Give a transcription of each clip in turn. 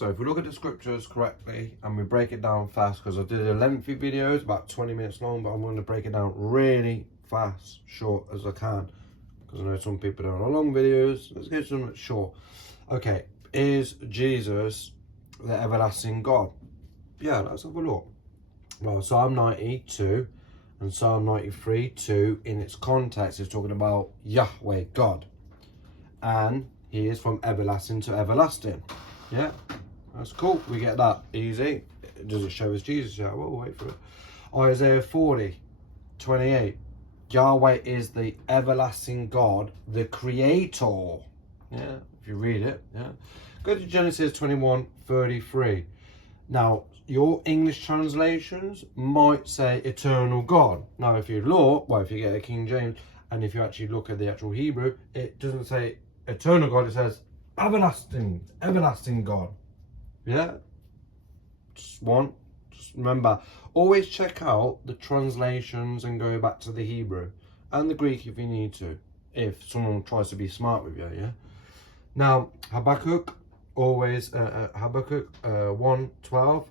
So if we look at the scriptures correctly and we break it down fast, because I did a lengthy video, it's about 20 minutes long, but I'm going to break it down really fast, short as I can, because I know some people don't want long videos. Let's get some short. Okay, is Jesus the everlasting God? Yeah, let's have a look. Well, Psalm 92 and Psalm 93 2 in its context is talking about Yahweh God, and he is from everlasting to everlasting. Yeah, that's cool. We get that easy. Does it show us Jesus? Yeah, we'll wait for it. Isaiah 40:28. Yahweh is the everlasting God, the creator. Yeah, if you read it. Yeah. Go to Genesis 21:33. Now, your English translations might say eternal God. Now, if you look, well, if you get a King James, and if you actually look at the actual Hebrew, it doesn't say eternal God, it says everlasting God. Yeah? Just remember, always check out the translations and go back to the Hebrew and the Greek if you need to, if someone tries to be smart with you, yeah? Now, Habakkuk, Habakkuk 1:12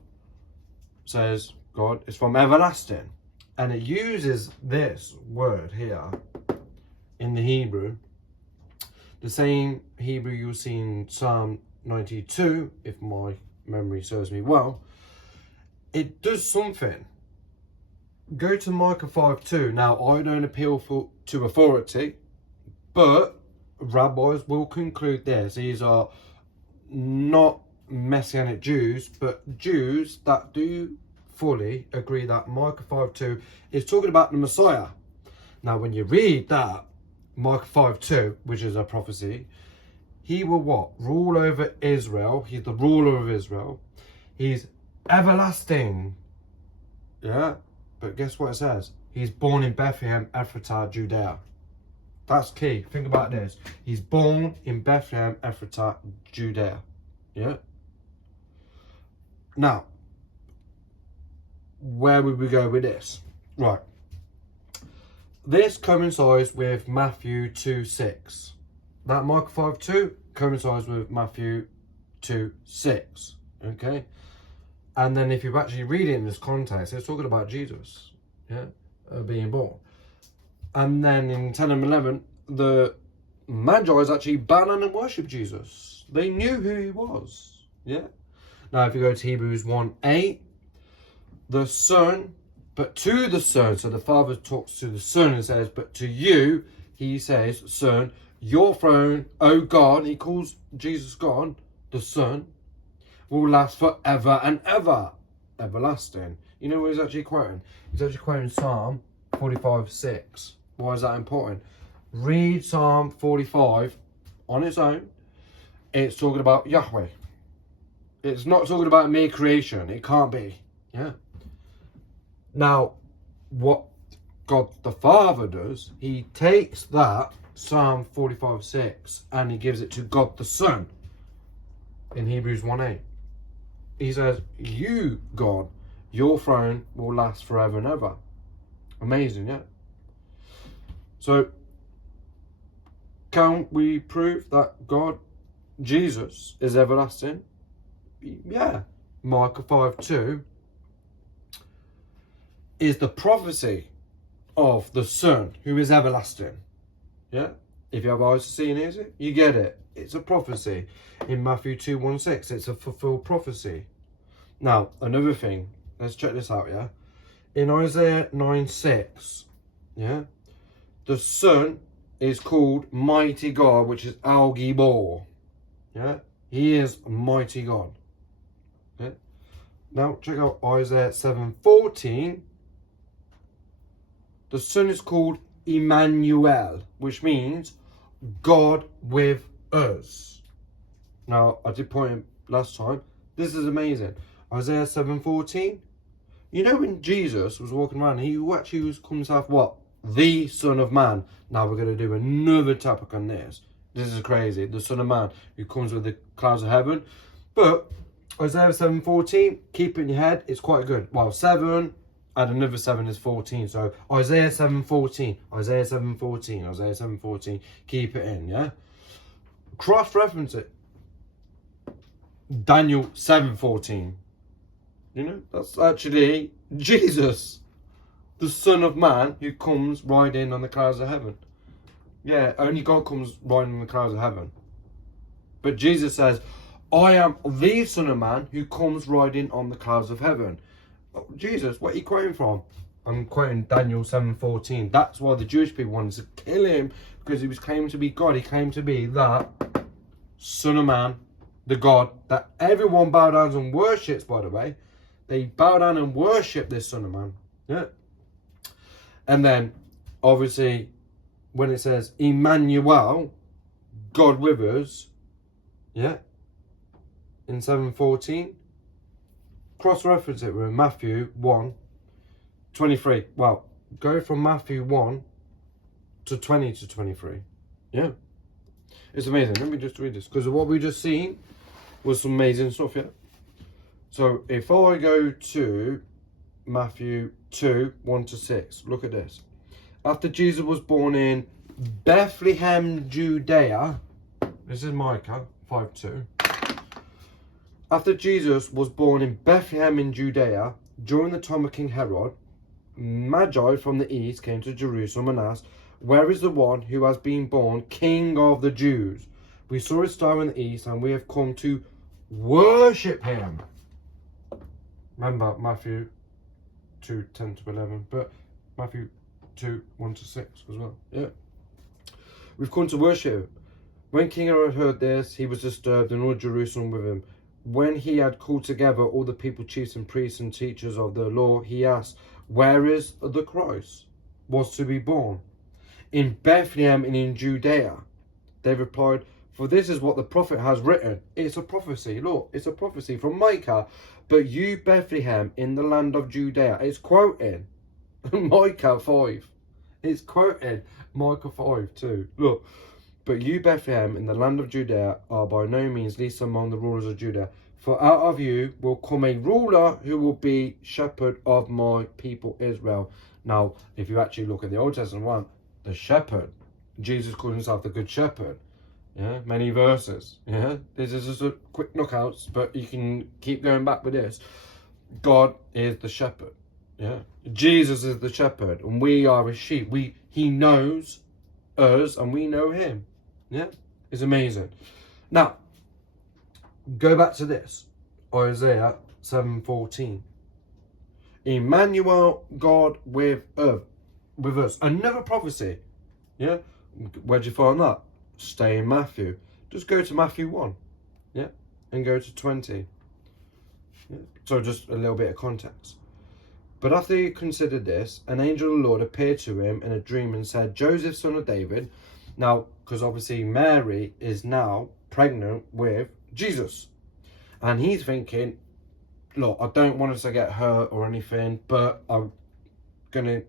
says God is from everlasting, and it uses this word here in the Hebrew, the same Hebrew you'll see in Psalm 92, if my memory serves me well. It does something. Go to Micah 5:2. Now, I don't appeal to authority, but rabbis will conclude this. These are not Messianic Jews, but Jews that do fully agree that Micah 5:2 is talking about the Messiah. Now, when you read that, Micah 5:2, which is a prophecy, he will what? Rule over Israel. He's the ruler of Israel. He's everlasting. Yeah? But guess what it says? He's born in Bethlehem, Ephratah, Judea. That's key. Think about this. He's born in Bethlehem, Ephratah, Judea. Yeah? Now, where would we go with this? Right. This coincides with Matthew 2:6. That Micah 5:2 coincides with Matthew 2:6. Okay? And then if you actually read it in this context, it's talking about Jesus, yeah, being born. And then in 10 and 11, the Magi actually bowed down and worshipped Jesus. They knew who he was, yeah. Now, if you go to Hebrews 1:8, the Son, but to the Son, so the Father talks to the Son and says, but to you, he says, Son, your throne, O God, he calls Jesus God, the Son, will last forever and ever. Everlasting. You know what he's actually quoting? He's actually quoting Psalm 45:6. Why is that important? Read Psalm 45 on its own. It's talking about Yahweh. It's not talking about mere creation. It can't be. Yeah. Now, what God the Father does, he takes that Psalm 45:6 and he gives it to God the Son in Hebrews 1:8. He says, you, God, your throne will last forever and ever. Amazing, yeah? So, can we prove that God, Jesus, is everlasting? Yeah. Micah 5:2 is the prophecy of the Son who is everlasting. Yeah? If you have eyes to see and ears, you get it. It's a prophecy. In Matthew 2:1-6, it's a fulfilled prophecy. Now, another thing, let's check this out, yeah? In Isaiah 9:6, yeah, the Son is called Mighty God, which is Al Gibor. Yeah? He is Mighty God. Yeah? Now, check out Isaiah 7:14. The Son is called Emmanuel, which means God with us. Now, I did point last time. This is amazing. Isaiah 7:14. You know when Jesus was walking around, he actually was calling himself what? The Son of Man. Now we're going to do another topic on this. This is crazy. The Son of Man who comes with the clouds of heaven. But Isaiah 7:14, keep it in your head. It's quite good. Well, 7 and another 7 is 14. So Isaiah 7:14. Isaiah 7:14. Isaiah 7:14. Keep it in, yeah? Cross-reference it. Danial 7:14. You know, that's actually Jesus, the Son of Man, who comes riding on the clouds of heaven. Yeah, only God comes riding on the clouds of heaven. But Jesus says, I am the Son of Man who comes riding on the clouds of heaven. Oh, Jesus, what are you quoting from? I'm quoting Daniel 7:14. That's why the Jewish people wanted to kill him, because he was claiming to be God. He claimed to be that Son of Man, the God that everyone bow down and worships, by the way. They bow down and worship this Son of Man. Yeah. And then, obviously, when it says Emmanuel, God with us, yeah, in 7:14, cross-reference it with Matthew 1:23. Well, go from Matthew 1 to 20 to 23. Yeah. It's amazing. Let me just read this, because what we just seen was some amazing stuff, yeah. So if I go to Matthew 2:1-6, look at this. After Jesus was born in Bethlehem, Judea, this is Micah 5:2. After Jesus was born in Bethlehem in Judea, during the time of King Herod, Magi from the east came to Jerusalem and asked, where is the one who has been born King of the Jews? We saw his star in the east and we have come to worship him. Remember Matthew 2:10-11, but Matthew 2:1-6 as well. Yeah. We've come to worship him. When King Herod heard this, he was disturbed, and all Jerusalem with him. When he had called together all the people, chiefs and priests and teachers of the law, he asked, where is the Christ was to be born? In Bethlehem and in Judea. They replied, for this is what the prophet has written. It's a prophecy. Look, it's a prophecy from Micah. But you, Bethlehem, in the land of Judea. It's quoting Micah 5. It's quoting Micah 5 too. Look. But you, Bethlehem, in the land of Judea, are by no means least among the rulers of Judah. For out of you will come a ruler who will be shepherd of my people Israel. Now, if you actually look at the Old Testament one, the shepherd, Jesus called himself the good shepherd. Yeah, many verses. Yeah, this is just a quick knockouts, but you can keep going back with this. God is the shepherd. Yeah, Jesus is the shepherd, and we are his sheep. He knows us, and we know him. Yeah, it's amazing. Now, go back to this, Isaiah 7:14. Emmanuel, God with us. Another prophecy. Yeah, where'd you find that? Stay in Matthew. Just go to Matthew 1. Yeah, and go to 20. Yeah. So just a little bit of context. But after he considered this, an angel of the Lord appeared to him in a dream and said, Joseph, son of David. Now, because obviously Mary is now pregnant with Jesus. And he's thinking, look, I don't want us to get hurt or anything, but I'm going to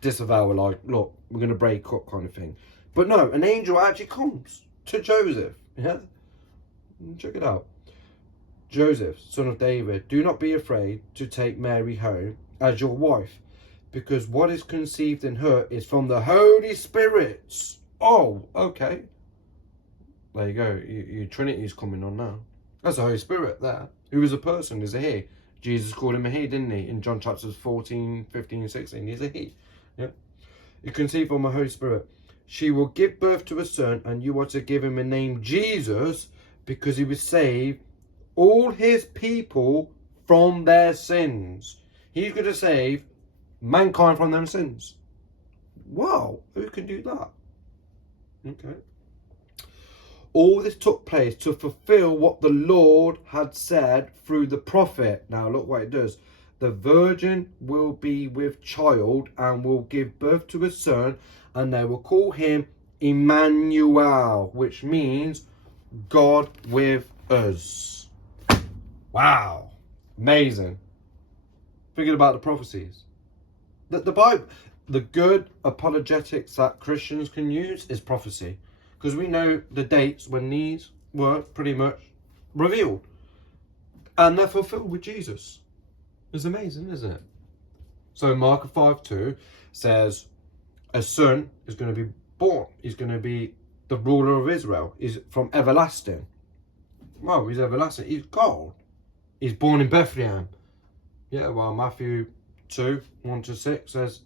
disavow, like, look, we're going to break up kind of thing. But no, an angel actually comes to Joseph. Yeah? Check it out. Joseph, son of David, do not be afraid to take Mary home as your wife, because what is conceived in her is from the Holy Spirit. Oh, okay. There you go. Your Trinity is coming on now. That's the Holy Spirit there. Who is a person? Is a he. Jesus called him a he, didn't he? In John chapters 14, 15, 16. He's a he. Yeah. You conceive from the Holy Spirit. She will give birth to a son, and you are to give him a name Jesus, because he will save all his people from their sins. He's going to save mankind from their sins. Wow, who can do that? Okay. All this took place to fulfill what the Lord had said through the prophet. Now look what it does. The virgin will be with child and will give birth to a son, and they will call him Emmanuel, which means God with us. Wow. Amazing. Thinking about the prophecies. The Bible, the good apologetics that Christians can use is prophecy. Because we know the dates when these were pretty much revealed. And they're fulfilled with Jesus. It's amazing, isn't it? So Micah 5:2 says, a son is going to be born. He's going to be the ruler of Israel. He's from everlasting. Well, he's everlasting. He's God. He's born in Bethlehem. Yeah, well, Matthew 2, 1-6 says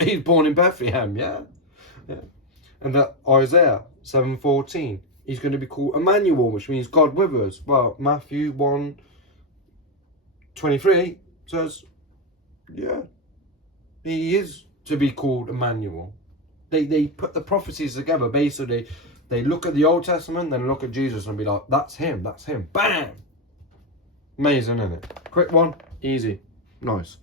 he's born in Bethlehem, yeah? And that Isaiah 7:14, he's going to be called Emmanuel, which means God with us. Well, Matthew 1:23 says, yeah, he is to be called Emmanuel. They put the prophecies together. Basically, they look at the Old Testament, then look at Jesus and be like, that's him, that's him. Bam! Amazing, isn't it? Quick one, easy, nice.